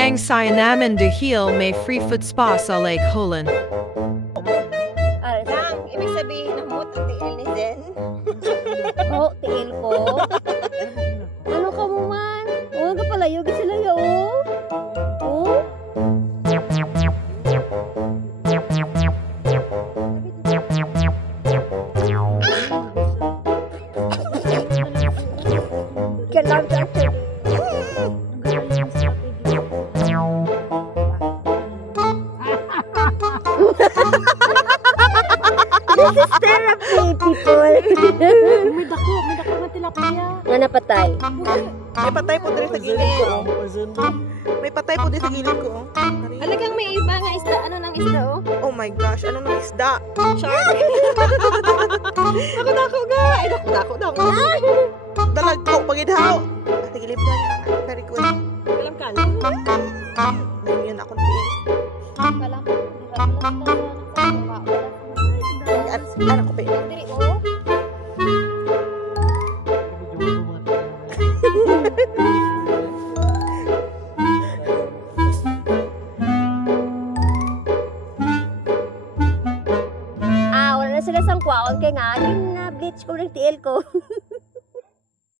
Ang saya namin dahil may free food spa sa Lake Hulan. Sang, ibig sabihin na mo't ang tiil ni Zen. Oo, tiil ko. Ano ka mo man? Oo, nga pala, yogi sila ya, oh. Oh? Kailangan sa akin. This is therapy, people. May dako na tilapia. Nga napatay. May patay po din sa gilid ko. May patay po din sa gilid ko. Talagang may iba nga isda. Ano nang isda, oh? Oh my gosh, ano nang isda? Shark. Dako ga! Ay, dako. Dalag ko, pagidhaw. At gilid na niya. Very good. Alam ka. Yun ako tiil. Kalam. Anak ko pa yun. Diri, oh. Wala na sila sang kwaon kay nga. Yung na-bleach ko ng tiil ko.